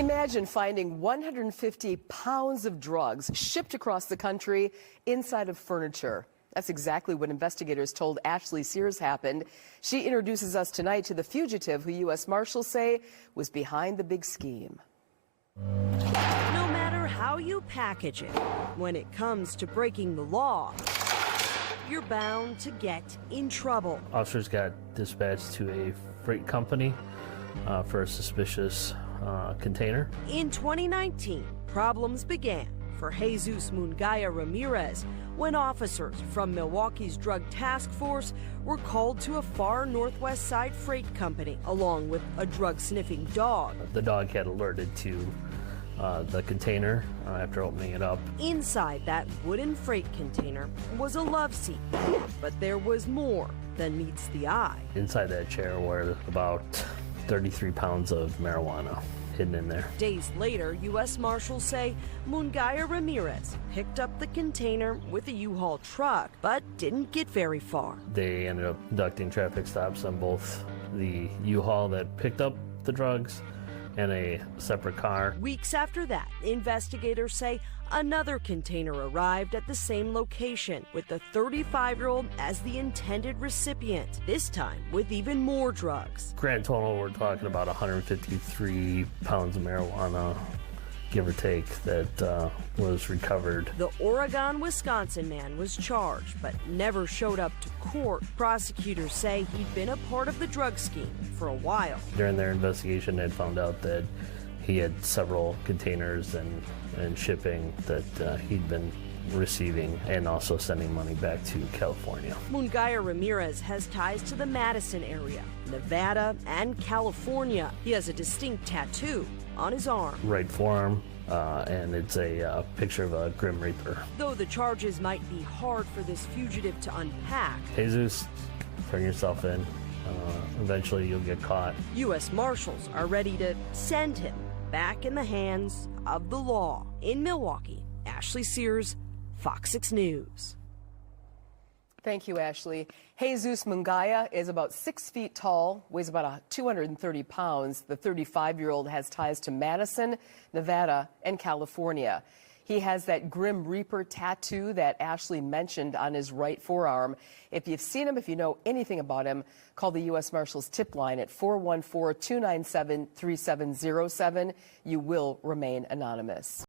Imagine finding 150 pounds of drugs shipped across the country inside of furniture. That's exactly what investigators told Ashley Sears happened. She introduces us tonight to the fugitive who U.S. Marshals say was behind the big scheme. No matter how you package it, when it comes to breaking the law, you're bound to get in trouble. Officers got dispatched to a freight company for a suspicious container. In 2019, problems began for Jesus Munguia-Ramirez when officers from Milwaukee's Drug Task Force were called to a far northwest side freight company along with a drug-sniffing dog. The dog had alerted to the container after opening it up. Inside that wooden freight container was a love seat, but there was more than meets the eye. Inside that chair were about 33 pounds of marijuana hidden in there. Days later, U.S. Marshals say Munguia-Ramirez picked up the container with a U-Haul truck, but didn't get very far. They ended up conducting traffic stops on both the U-Haul that picked up the drugs and a separate car. Weeks after that, investigators say another container arrived at the same location with the 35-year-old as the intended recipient, this time with even more drugs. Grand total, we're talking about 153 pounds of marijuana, give or take, that was recovered. The Oregon-Wisconsin man was charged but never showed up to court. Prosecutors say he'd been a part of the drug scheme for a while. During their investigation, they found out that he had several containers and shipping that he'd been receiving and also sending money back to California. Munguia-Ramirez has ties to the Madison area, Nevada, and California. He has a distinct tattoo on his arm. Right forearm, and it's a picture of a Grim Reaper. Though the charges might be hard for this fugitive to unpack, Jesus, turn yourself in. Eventually you'll get caught. U.S. Marshals are ready to send him back in the hands of the law. In Milwaukee, Ashley Sears, FOX 6 News. Thank you, Ashley. Jesus Munguia is about 6 feet tall, weighs about 230 pounds. The 35-year-old has ties to Madison, Nevada, and California. He has that Grim Reaper tattoo that Ashley mentioned on his right forearm. If you've seen him, if you know anything about him, call the U.S. Marshals tip line at 414-297-3707. You will remain anonymous.